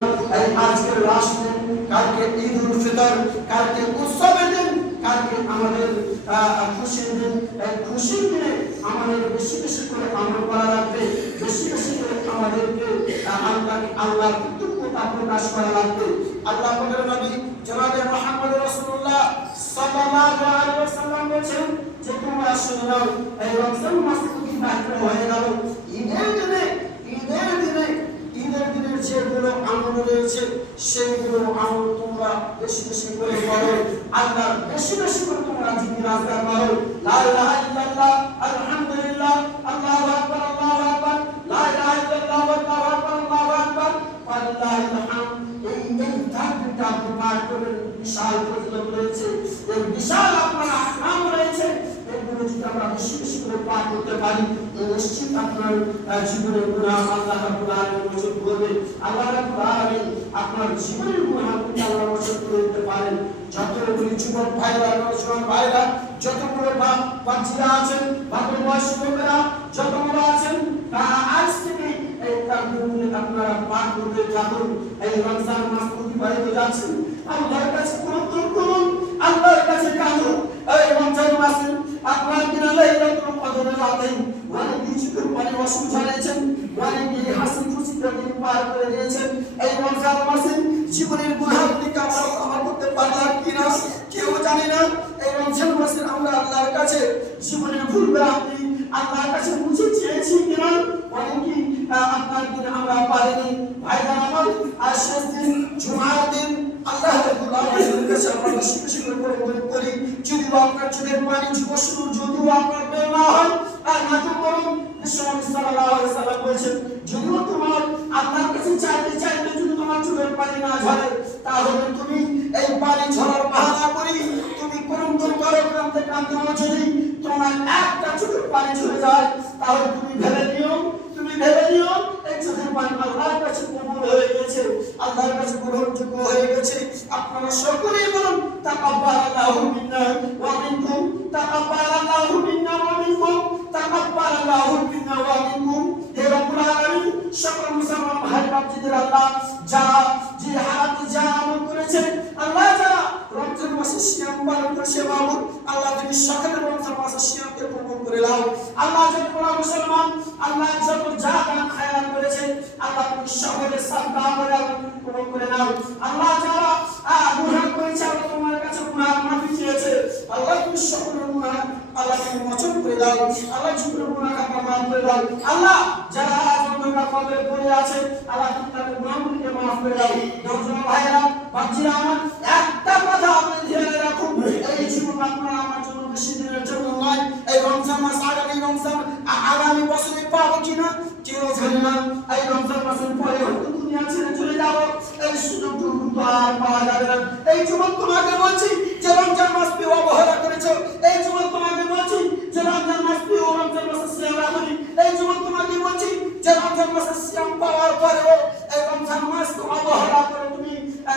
আজকের লাস্ট দিন, কালকে ঈদ উল ফিতর, কালকে উৎসবের দিন, কালকে আমাদের খুশির দিন। এই খুশির দিনে আমাদের বেশি বেশি করে আমল করা লাগবে, বেশি বেশি করে আমাদেরকে আল্লাহর কৃতজ্ঞতা প্রকাশ করা লাগবে। আল্লাহ পাকের নবী জনাবে মুহাম্মদ রাসূলুল্লাহ সাল্লাল্লাহু আলাইহি ওয়াসাল্লাম বলেছেন যে তোমরা শুনে নাও, এই রমজান মাস কি মাত্র হয়ে গেল, ঈদের দিনে ঈদের দিনের যেগুলো আমল রয়েছে সেইগুলো আমল তোমরা বেশি বেশি করে করো, আল্লাহ বেশি বেশি করে তোমরা জিকির আজকার করো। লা ইলাহা ইল্লাল্লাহ, আলহামদুলিল্লাহ, আল্লাহু আকবার, আল্লাহু আকবার, লা ইলাহা ইল্লাল্লাহ, আল্লাহু আকবার, আল্লাহু আকবার, ওয়ালিল্লাহিল হামদ। এই তাকবীরটা আপনি পাঠ করবেন, বিশাল ফজিলত রয়েছে, এই বিশাল আপনার আহকাম রয়েছে। এগুলো যদি আমরা বেশি বেশি করে পাঠ করতে পারি, নিশ্চিত আপনার জীবনের গুনাহ আল্লাহ রাব্বুল আলামিন মোচন করবে। আল্লাহ রাব্বুল আলামিন আপনার জীবনের গুনাহ আপনি আল্লাহ মোচন করে দিতে পারেন। যতগুলি যুবক ভাইরা, নওজোয়ান ভাইরা, যতগুলো বাচ্চারা আছেন, বাপের বয়সী লোকেরা যতগুলো আছেন, তারা আজ থেকে এই তাকবীরগুলো আপনারা পাঠ করতে থাকুন। এই রমজান মাস অতিবাহিত যাচ্ছে, আল্লাহর কাছে প্রার্থনা করুন, আল্লাহর কাছে কাঁদুন। এই রমজান মাসে আপনার কিনা লাইলাতুল কদরের রাতে অনেক কিছুকে অনেক অসুবিধা রয়েছেন, অনেকে হাসি খুশিতে দিন পার করে দিয়েছেন। এই রমজান মাসে জীবনের গুনাহ আপনি ক্ষমা করতে পারলাম কিনা কেউ জানে না। এই রমজান মাসে আমরা আল্লাহর কাছে জীবনের ভুলগুলো আপনি আল্লাহর কাছে মুছে চেয়েছি কিনা অনেকে আপনার কিনা আমরা পারিনি। ভাইরা আমার, আর শেষ দিন জুমার দিন আল্লাহ রাব্বুল আলামিনের কাছে আমরা বেশি বেশি করে অনুরোধ করি, যদিও আপনার চোখের পানি যুবশুরু যদিও আপনার বের না হয়, আর না তো বলুন বিশ্বনবী সাল্লাল্লাহু আলাইহি সাল্লাম বলেছেন, যদিও তোমার আপনার কাছে চাইতে চাইতে যদি তোমার চোখের পানি না ঝরে, তাহলে তুমি এই পানি ঝরার বাহানা করি তুমি করুন করো কাঁদতে কাঁদতে যদি তোমার একটা চোখের পানি ঝরে যায়, তাহলে তুমি ভেবে নিও এই চোখের পানি আল্লাহর কাছে কবুল হয়ে গেছে, আল্লাহর কাছে গ্রহণযোগ্য হয়ে গেছে। আপনারা সকলেই বলুন তাকাব্বালাল্লাহু মিন্না ওয়া মিনকুম, তাকাব্বালাল্লাহু মিন্না ওয়া মিনকুম, তাকাব্বালাল্লাহু মিন্না ওয়া মিনকুম। হে রব্বুল আলামিন, সকল মুসলমান ভাই বাপজিদের আল্লাহ যারা জিহাদ যা আমল করেছে, আল্লাহ যারা রমজান মাসে সিয়াম পালন করেছে, মাবুদ আল্লাহ তুমি সকল রমজান মাসে সিয়ামকে কবুল করে নাও। আল্লাহ যত মুসলমান আল্লাহ যত যা দান খায়রাত করেছে, আল্লাহ তুমি সকলের সাদকা করে কবুল করে নাও। আল্লাহ যারা গুনাহ করেছে, আল্লাহ তোমার কাছে গুনাহ মাফি চেয়েছে, আল্লাহ তুমি সকলের গুনাহ আল্লাহ তুমি মোচন করে দাও, আল্লাহ জীবনের গুনাহ ক্ষমা মাফ করে দাও। আল্লাহ যারা অন্ধকার কবরে পড়ে আছে, আল্লাহ তুমি তাদের গুনাহগুলোকে মাফ করে দাও। নওজোয়ান ভাইরা, বাচ্চারা আমার, একটা কথা আপনি ধ্যানে রাখুন, এই জীবন আপনার আমার জন্য বেশি দিনের জন্য নয়। এই রমজান মাস আগামী বছরে পাবো কিনা কেউ জানে না। এই রমজান মাসের পরে হয়তো দুনিয়া ছেড়ে চলে যাবো, এই সুযোগটুকু তো আর পাওয়া যাবে না। এই যুবক তোমাকে বলছি যে রমজান মাস পেয়ে অবহেলা করেছো, এই যুবক তোমাকে বলছি যে রমজান মাস পেয়ে রমজান মাসের সিয়াম রাখনি, এই যুবক তোমাকে বলছি যে রমজান মাসের সিয়াম পাওয়ার পরেও এই রমজান মাসকে অবহেলা করে তুমি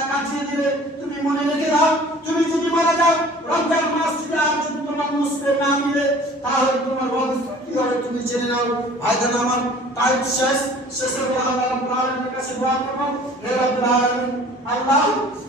কাটিয়ে দিলে। তুমি মনে রেখে দাও, তুমি যদি মারা যাও, রমজান মাস যদি আর যদি তোমার মুসলে না মিলে, তাহলে তোমার অবস্থা কি হবে তুমি জেনে নাও। ভাইজান আমার, টাইম শেষে আল্লাহ রাব্বুল আলামিনের কাছে দোয়া করব, হে রাব্বুল আলামিন, আল্লাহ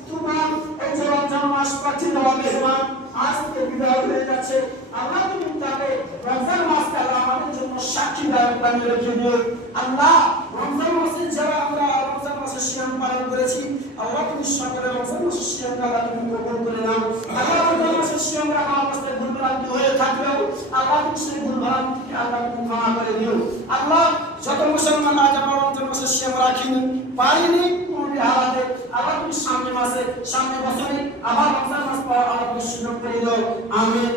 তোমার এই যে রমজান মাস পাঠিয়ে দেওয়া মেহমান আজকে বিদায় হয়ে যাচ্ছে, আল্লাহ তুমি তাকে রমজান মাসকে আল্লাহ আমাদের জন্য সাক্ষীদায়ক বানিয়ে রেখে দিও। আল্লাহ রমজান মাসে যারা আমরা রমজান মাসে সিয়াম পালন করেছি, আল্লাহ তুমি সকলে রমজান মাসের সিয়াম আল্লাহ তুমি কবুল করে নাও। আল্লাহ রমজান মাসের সিয়াম রাখা অবস্থায় ভুলভ্রান্তি হয়ে থাকলেও আল্লাহ তুমি সেই ভুলভ্রান্তিকে আল্লাহ তুমি ক্ষমা করে দিও। আল্লাহ যত মুসলমান আজ আমরা রমজান মাসের সিয়াম রাখিনি, পারিনি কোনটি হারাতে, আবার তুমি সামনে বছরে আবার রমজান মাস পাওয়ার আল্লাহ তুমি সুযোগ করে দাও। আমিন।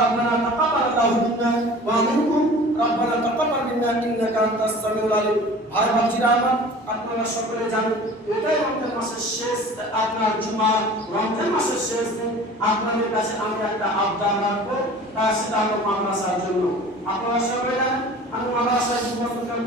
রব্বানা তাকাব্বালাল্লাহু মিন্না ওয়া মিনকুম, রব্বানা তাকাব্বাল মিন্না ইন্নাকা আনতাস সামিউল আলিম। ভাই বাচ্চারা আমার, আপনারা সকলে জানেন এটাই রমজান মাসের শেষ আপনার জুমা, রমজান মাসের শেষ দিন। আপনাদের কাছে আমরা একটা আবদার রাখবো, সেটা হলো মাদ্রাসার জন্য। আপনারা সকলে জানেন আমি মাদ্রাসায়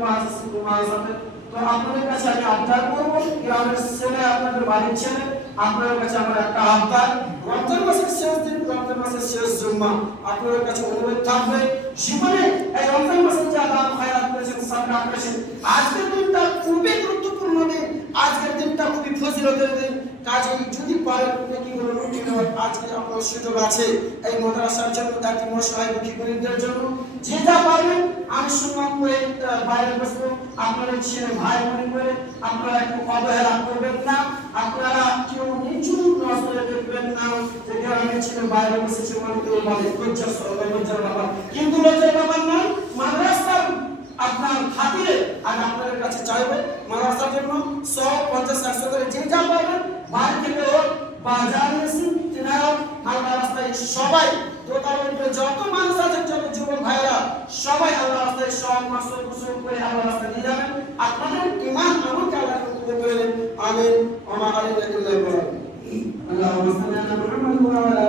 মাদ্রাসাতে, তো আপনাদের কাছে আমি আবদার করবো, গ্রামের ছেলে আপনাদের বাড়ির ছেলে, আপনাদের কাছে আমার একটা আবদার, রমজান মাসের শেষ দিন, রমজান মাসের শেষ জুম্মা, আপনাদের কাছে অনুরোধ থাকবে জীবনে এই রমজান মাসে যা দান খায়রাত করেছেন, সাদকা করেছেন, আজকের দিনটা খুবই গুরুত্বপূর্ণ দিন, আজকের দিনটা ফজিলতের দিন। কাজেই যদি পারেন নেকিগুলো লুটিয়ে নেওয়ার আজকে আপনার সুযোগ আছে। এই মাদ্রাসার জন্য, তাকিম অসহায় দুঃখী গরিবদের জন্য যে যা পারবেন আমি সম্মান করে বাইরে বসবো। আপনারা ছেলে ভাই মনে করে আপনারা একটু অবহেলা করবেন না, আপনারা কেউ নিচু নজরে দেখবেন না। যে আমি ছেলে বাইরে বসেছি মনে করে বলে লজ্জার ব্যাপার, কিন্তু লজ্জার ব্যাপার নয়। মাদ্রাসার আপনার খাতিরে আর আপনাদের কাছে চাইবে মাদ্রাসার জন্য 150-100 করে যে যা পারবেন বাড়ি থেকে হোক বাজার এসে তিনারা আল্লাহ রাস্তায় সবাই দোতালকে যত মানুষ আছে, যত যুবক ভাইরা সবাই আল্লাহ রাস্তায় সব মাসুল কুসুল করে আল্লাহ রাস্তায় নিয়ে যাবেন। আপনাদের ঈমান আমলকে আল্লাহ কবুল করে নেন। আমিন। ওয়া মা আলাইনা ইল্লাল বালাগ। আল্লাহুম্মা সাল্লি আলা মুহাম্মাদ ওয়া আলা